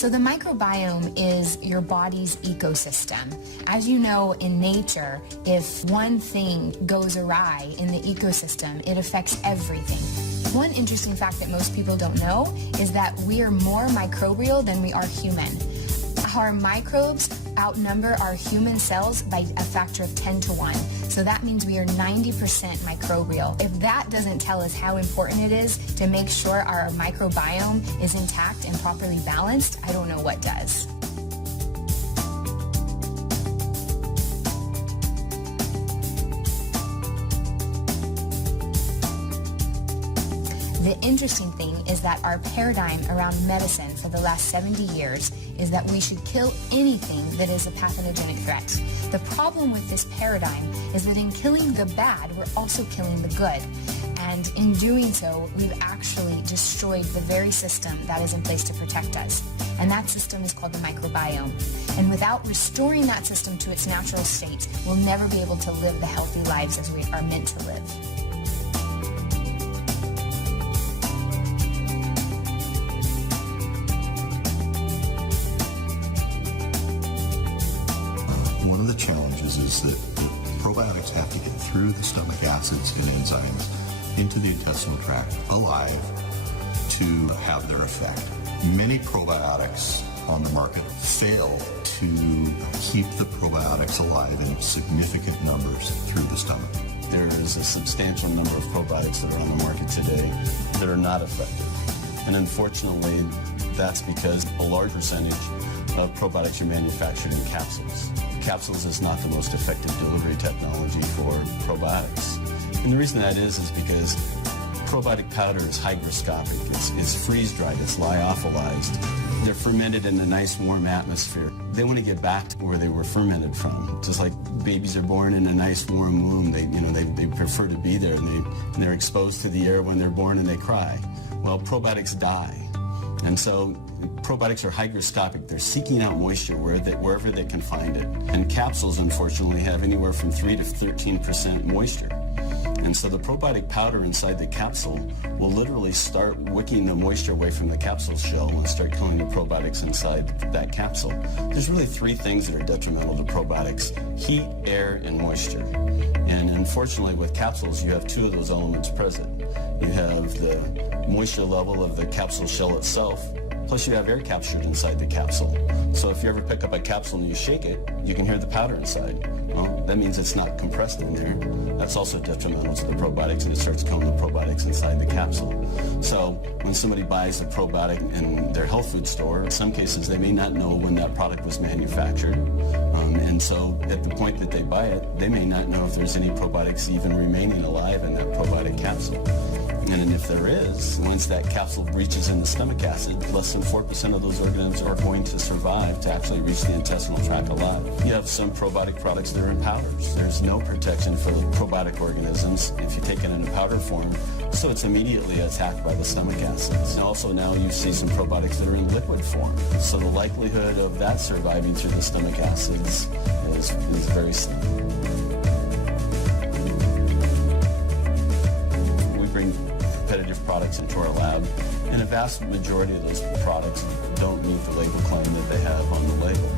So the microbiome is your body's ecosystem. As you know, in nature, if one thing goes awry in the ecosystem, it affects everything. One interesting fact that most people don't know is that we are more microbial than we are human. Our microbes outnumber our human cells by a factor of 10 to 1. So that means we are 90% microbial. If that doesn't tell us how important it is to make sure our microbiome is intact and properly balanced, I don't know what does. The interesting thing is that our paradigm around medicine for the last 70 years is that we should kill anything that is a pathogenic threat. The problem with this paradigm is that in killing the bad, we're also killing the good. And in doing so, we've actually destroyed the very system that is in place to protect us. And that system is called the microbiome. And without restoring that system to its natural state, we'll never be able to live the healthy lives as we are meant to live. One of the challenges is that probiotics have to get through the stomach acids and enzymes into the intestinal tract alive to have their effect. Many probiotics on the market fail to keep the probiotics alive in significant numbers through the stomach. There is a substantial number of probiotics that are on the market today that are not effective. And unfortunately, that's because a large percentage of probiotics are manufactured in capsules. Capsules is not the most effective delivery technology for probiotics. And the reason that is because probiotic powder is hygroscopic. It's freeze-dried. It's lyophilized. They're fermented in a nice warm atmosphere. They want to get back to where they were fermented from. Just like babies are born in a nice warm womb, they prefer to be there, and they're exposed to the air when they're born and they cry. Well, probiotics die. And so probiotics are hygroscopic. They're seeking out moisture wherever they can find it. And capsules, unfortunately, have anywhere from 3 to 13% moisture. And so the probiotic powder inside the capsule will literally start wicking the moisture away from the capsule shell and start killing the probiotics inside that capsule. There's really three things that are detrimental to probiotics: heat, air, and moisture. And unfortunately, with capsules, you have two of those elements present. You have the moisture level of the capsule shell itself, plus you have air captured inside the capsule. So if you ever pick up a capsule and you shake it, you can hear the powder inside. Well, that means it's not compressed in there. That's also detrimental to the probiotics, and it starts killing the probiotics inside the capsule. So when somebody buys a probiotic in their health food store, in some cases they may not know when that product was manufactured. And so at the point that they buy it, they may not know if there's any probiotics even remaining alive in that probiotic capsule. And if there is, once that capsule breaches in the stomach acid, less than 4% of those organisms are going to survive to actually reach the intestinal tract alive. You have some probiotic products that are in powders. There's no protection for the probiotic organisms if you take it in a powder form, so it's immediately attacked by the stomach acids. And also now you see some probiotics that are in liquid form. So the likelihood of that surviving through the stomach acids is very slim. Competitive products into our lab, and a vast majority of those products don't meet the label claim that they have on the label.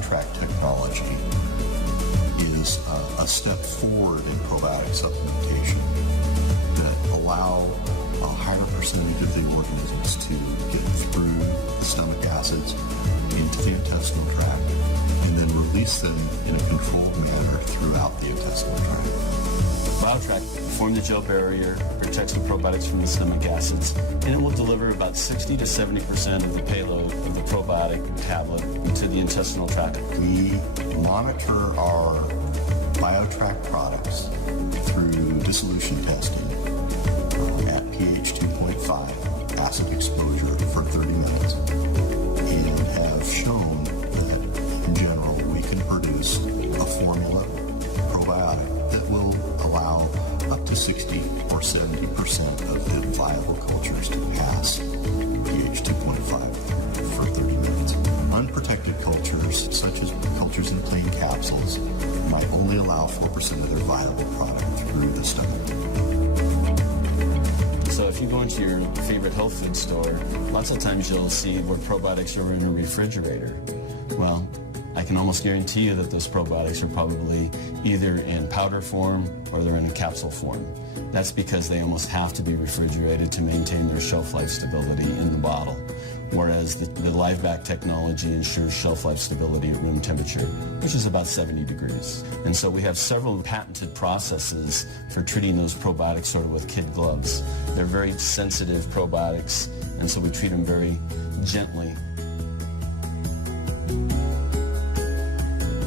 Tract technology is a step forward in probiotic supplementation that allow a higher percentage of the organisms to get through the stomach acids into the intestinal tract and then release them in a controlled manner throughout the intestinal tract. BioTract forms the gel barrier, protects the probiotics from the stomach acids, and it will deliver about 60 to 70% of the payload of the probiotic tablet into the intestinal tract. We monitor our BioTract products through dissolution testing at pH 2.5 acid exposure for 30 minutes and have shown that in general we can produce a formula probiotic that will allow up to 60 or 70% of the viable cultures to pass pH 2.5 for 30 minutes. unprotected cultures, such as cultures in plain capsules, might only allow 4% of their viable product through the stomach. So if you go into your favorite health food store, lots of times you'll see where probiotics are in a refrigerator. Well, I can almost guarantee you that those probiotics are probably either in powder form or they're in capsule form. That's because they almost have to be refrigerated to maintain their shelf life stability in the bottle, whereas the live back technology ensures shelf life stability at room temperature, which is about 70 degrees. And so we have several patented processes for treating those probiotics sort of with kid gloves. They're very sensitive probiotics, and so we treat them very gently.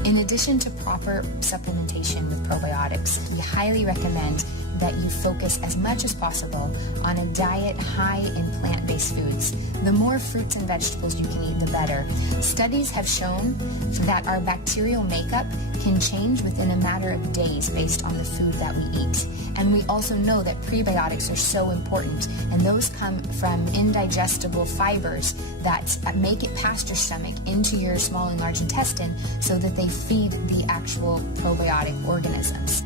In addition to proper supplementation with probiotics, we highly recommend that you focus as much as possible on a diet high in plant-based foods. The more fruits and vegetables you can eat, the better. Studies have shown that our bacterial makeup can change within a matter of days based on the food that we eat. And we also know that prebiotics are so important, and those come from indigestible fibers that make it past your stomach into your small and large intestine so that they feed the actual probiotic organisms.